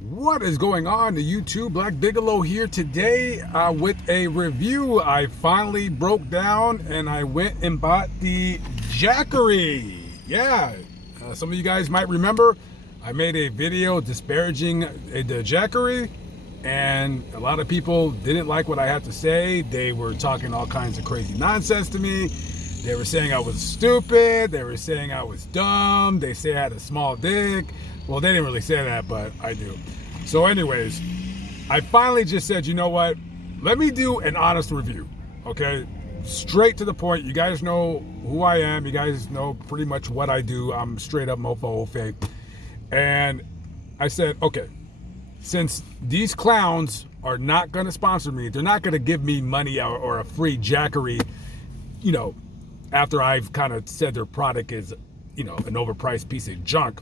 What is going on to YouTube? Black Bigelow here today with a review. I finally broke down and I went and bought the Jackery. Yeah, some of you guys might remember I made a video disparaging the Jackery, and a lot of people didn't like what I had to say. They were talking all kinds of crazy nonsense to me. They were saying I was stupid. They were saying I was dumb. They say I had a small dick. Well, they didn't really say that, but I do. So anyways, I finally just said, you know what? Let me do an honest review, okay? Straight to the point. You guys know who I am. You guys know pretty much what I do. I'm straight up mofo old fake. And I said, okay, since these clowns are not going to sponsor me, they're not going to give me money or a free Jackery, you know, after I've kind of said their product is, you know, an overpriced piece of junk.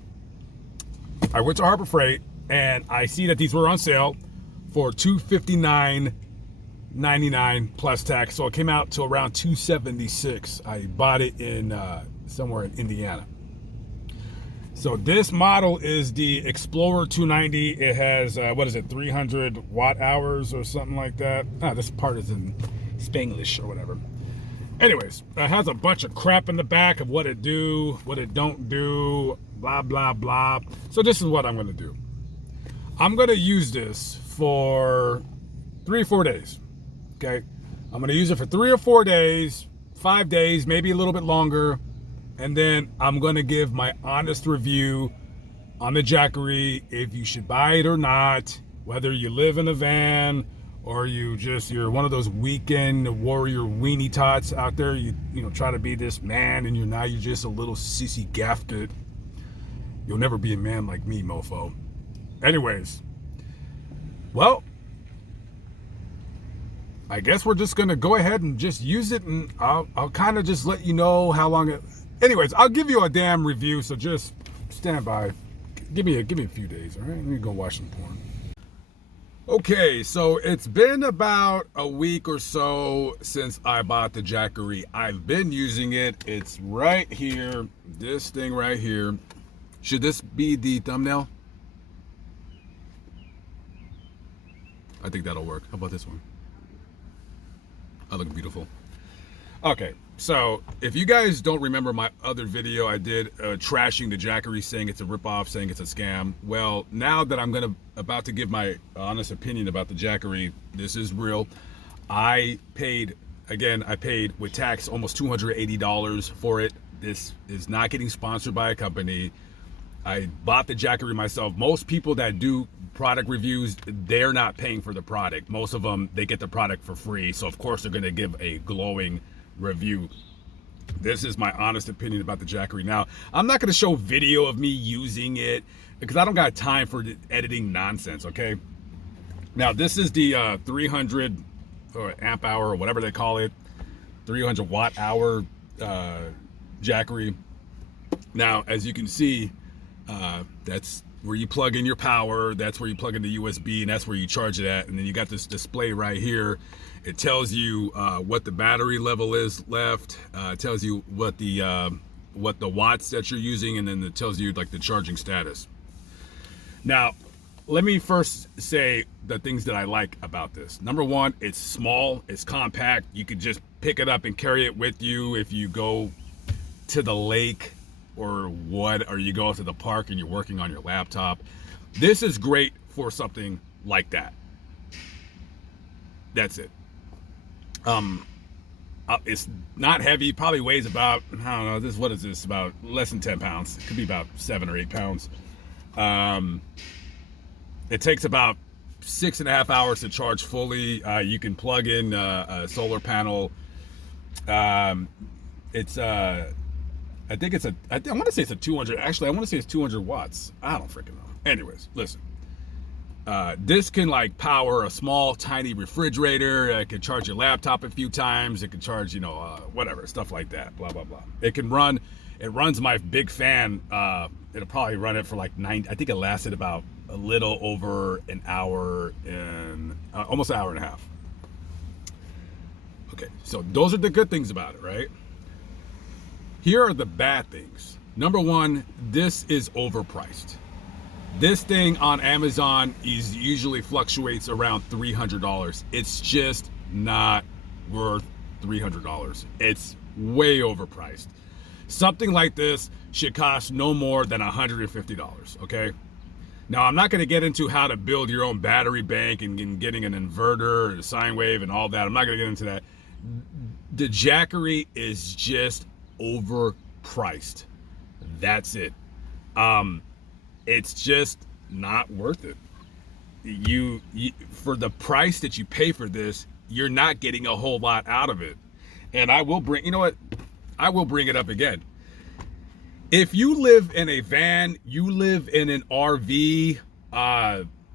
I went to Harbor Freight and I see that these were on sale for $259.99 plus tax. So it came out to around $276. I bought it in somewhere in Indiana. So this model is the Explorer 290. It has, 300 watt hours or something like that. This part is in Spanglish or whatever. Anyways, it has a bunch of crap in the back of what it do, what it don't do, blah, blah, blah. So this is what I'm going to do. I'm going to use this for 3 or 4 days, okay? I'm going to use it for 3 or 4 days, 5 days, maybe a little bit longer, and then I'm going to give my honest review on the Jackery, if you should buy it or not, whether you live in a van or you're one of those weekend warrior weenie tots out there, you know, try to be this man and you're just a little sissy gafted. You'll never be a man like me, mofo. Anyways, well, I guess we're just gonna go ahead and just use it, and I'll kind of just let you know how long it. Anyways, I'll give you a damn review, so just stand by. Give me a few days, all right? Let me go watch some porn. Okay, so it's been about a week or so since I bought the Jackery. I've been using it. It's right here, this thing right here. Should this be the thumbnail? I think that'll work. How about this one? I look beautiful. Okay, so if you guys don't remember my other video I did trashing the Jackery, saying it's a ripoff, saying it's a scam. Well, now that I'm about to give my honest opinion about the Jackery, this is real. I paid with tax almost $280 for it. This is not getting sponsored by a company. I bought the Jackery myself. Most people that do product reviews, they're not paying for the product. Most of them, they get the product for free. So of course they're gonna give a glowing review. This is my honest opinion about the Jackery. Now, I'm not gonna show video of me using it because I don't got time for editing nonsense, okay? Now, this is the 300 or amp hour or whatever they call it, 300 watt hour Jackery. Now, as you can see, that's where you plug in your power, that's where you plug in the USB, and that's where you charge it at. And then you got this display right here. It tells you what the battery level is left. It tells you what the watts that you're using, and then it tells you like the charging status. Now, let me first say the things that I like about this. Number one, it's small, it's compact. You could just pick it up and carry it with you if you go to the lake or you go to the park and you're working on your laptop. This is great for something like that. That's it. It's not heavy, probably weighs about, I don't know, what is this, about less than 10 pounds. It could be about 7 or 8 pounds. It takes about 6.5 hours to charge fully. You can plug in a solar panel. I want to say it's a 200, actually I want to say it's 200 watts. I don't freaking know. Anyways, listen. This can like power a small tiny refrigerator. It can charge your laptop a few times. It can charge, whatever, stuff like that, blah, blah, blah. It runs my big fan. It'll probably run it for like 9, I think it lasted about a little over an hour and almost an hour and a half. Okay, so those are the good things about it, right? Here are the bad things. Number one, this is overpriced. This thing on Amazon is usually fluctuates around $300. It's just not worth $300. It's way overpriced. Something like this should cost no more than $150, okay? Now, I'm not going to get into how to build your own battery bank and getting an inverter and a sine wave and all that. I'm not going to get into that. The Jackery is just overpriced. That's it. It's just not worth it. You for the price that you pay for this, you're not getting a whole lot out of it. And I will bring, you know what? I will bring it up again. If you live in a van, you live in an RV,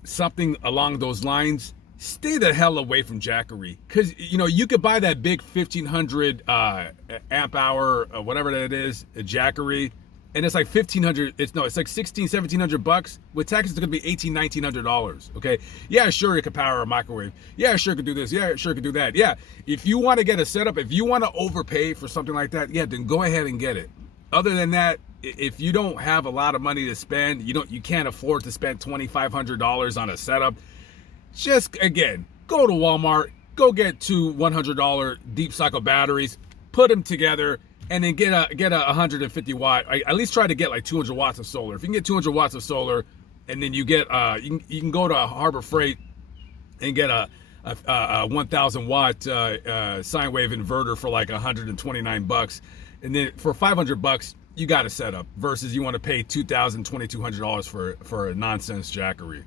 something along those lines, stay the hell away from Jackery. Because, you know, you could buy that big 1500 amp hour, whatever that is, a Jackery, and it's like 1500, it's like 1700 bucks. With taxes, it's gonna be $1900, okay? Yeah, sure, it could power a microwave. Yeah, sure, it could do this. Yeah, sure, it could do that. Yeah, if you wanna get a setup, if you wanna overpay for something like that, yeah, then go ahead and get it. Other than that, if you don't have a lot of money to spend, you can't afford to spend $2,500 on a setup, just, again, go to Walmart, go get two $100 deep cycle batteries, put them together, and then get a 150 watt. At least try to get like 200 watts of solar. If you can get 200 watts of solar, and then you get you can go to Harbor Freight and get a 1,000 watt sine wave inverter for like 129 bucks, and then for 500 bucks you got a setup. Versus you want to pay $2,200 for a nonsense Jackery.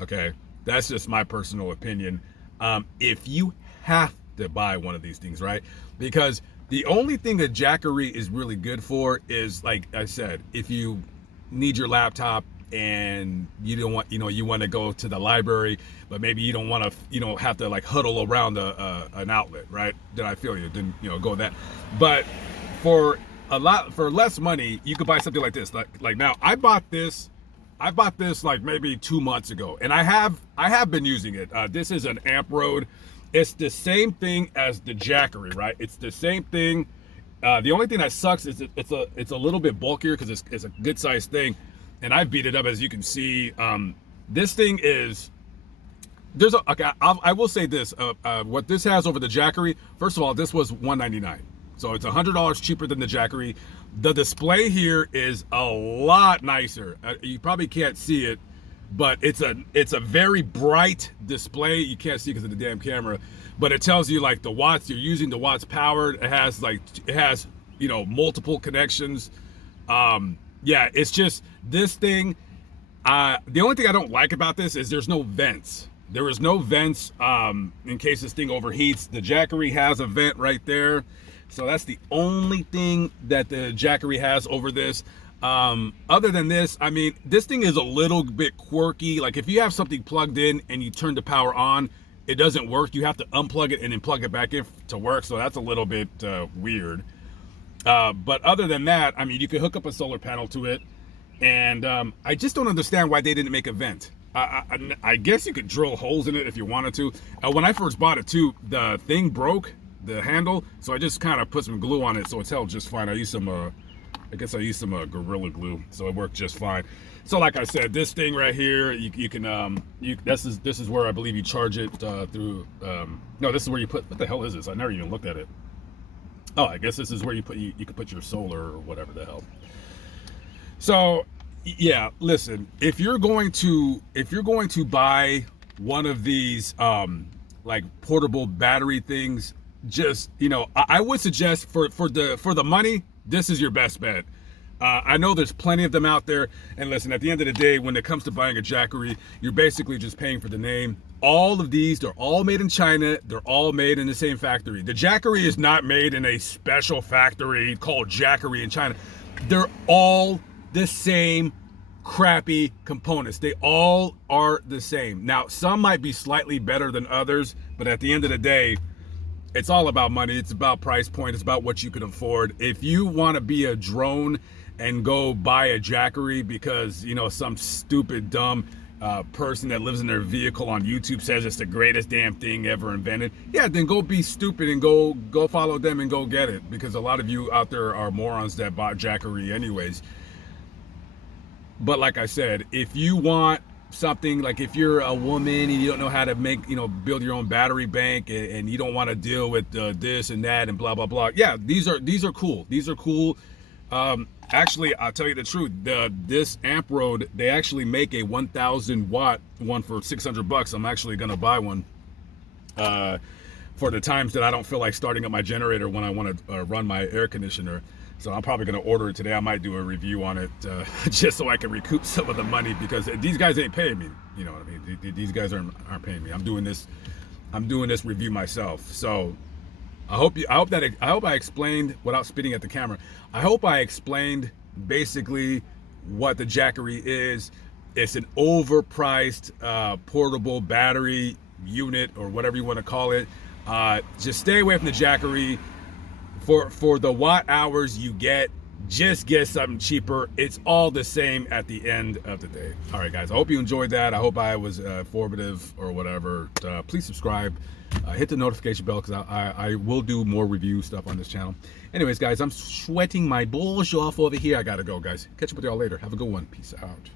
Okay, that's just my personal opinion. If you have to buy one of these things, right? Because the only thing that Jackery is really good for is, like I said, if you need your laptop and you don't want, you want to go to the library, but maybe you don't want to, have to like huddle around an outlet, right? Then I feel you. Then go that. But for less money, you could buy something like this. Like now, I bought this like maybe 2 months ago, and I have been using it. This is an Amp Road. It's the same thing as the Jackery, right? It's the same thing. The only thing that sucks is it's a little bit bulkier because it's a good sized thing, and I beat it up, as you can see. This thing is I will say this. What this has over the Jackery, first of all, this was $199, so it's $100 cheaper than the Jackery. The display here is a lot nicer. You probably can't see it, but it's a very bright display. You can't see because of the damn camera, but it tells you like the watts you're using, the watts powered. It has multiple connections. Yeah, it's just this thing. The only thing I don't like about this is there's no vents. There is no vents in case this thing overheats. The Jackery has a vent right there, so that's the only thing that the Jackery has over this. Other than this, I mean, this thing is a little bit quirky. Like if you have something plugged in and you turn the power on, it doesn't work. You have to unplug it and then plug it back in to work. So that's a little bit weird. But other than that, I mean, you could hook up a solar panel to it. And I just don't understand why they didn't make a vent. I guess you could drill holes in it if you wanted to. When I first bought it too, the thing broke, the handle. So I just kind of put some glue on it so it's held just fine. I used some Gorilla Glue, so it worked just fine. So like I said, this thing right here, you can this is where I believe you charge it through. No, this is where you put. What the hell is this? I never even looked at it. Oh, I guess this is where you could put your solar or whatever the hell. So yeah, listen, if you're going to buy one of these like portable battery things, just I would suggest for the money, this is your best bet. I know there's plenty of them out there, and listen, at the end of the day, when it comes to buying a Jackery, you're basically just paying for the name. All of these, they're all made in China. They're all made in the same factory. The Jackery is not made in a special factory called Jackery in China. They're all the same crappy components. They all are the same. Now, some might be slightly better than others, but at the end of the day, it's all about money. It's about price point. It's about what you can afford. If you want to be a drone and go buy a Jackery because some stupid dumb person that lives in their vehicle on YouTube says it's the greatest damn thing ever invented, yeah, then go be stupid and go follow them and go get it, because a lot of you out there are morons that bought Jackery anyways. But like I said, if you want something, like if you're a woman and you don't know how to make, build your own battery bank, and you don't want to deal with this and that and blah blah blah, yeah, these are cool. These are cool. Actually, I'll tell you the truth. This Amp Road, they actually make a 1,000 watt one for $600. I'm actually gonna buy one for the times that I don't feel like starting up my generator when I want to run my air conditioner. So I'm probably gonna order it today. I might do a review on it just so I can recoup some of the money, because these guys ain't paying me. You know what I mean? These guys aren't paying me. I'm doing this review myself. So I hope I explained, without spitting at the camera, I hope I explained basically what the Jackery is. It's an overpriced portable battery unit, or whatever you want to call it. Just stay away from the Jackery. For the watt hours you get, just get something cheaper. It's all the same at the end of the day. All right, guys, I hope you enjoyed that. I hope I was informative or whatever. Please subscribe. Hit the notification bell, because I will do more review stuff on this channel. Anyways, guys, I'm sweating my balls off over here. I gotta go, guys. Catch up with y'all later. Have a good one. Peace out.